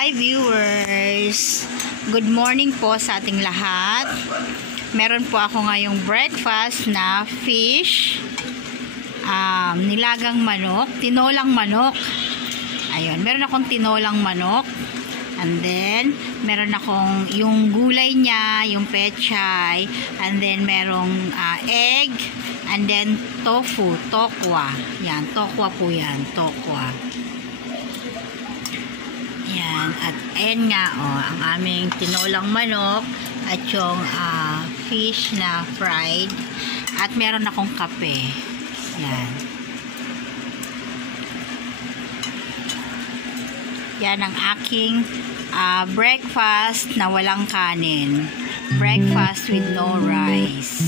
Hi viewers! Good morning po sa ating lahat. Meron po ako ngayong breakfast na fish, nilagang manok, tinolang manok. Ayun, meron akong tinolang manok. And then, meron akong yung gulay niya, yung pechay. And then, merong egg. And then, tofu, tokwa. Yan, tokwa po yan, tokwa. Yan, at ayan nga, ang aming tinolang manok at yung fish na fried. At meron akong kape. Yan. Yan ang aking breakfast na walang kanin. Breakfast with no rice.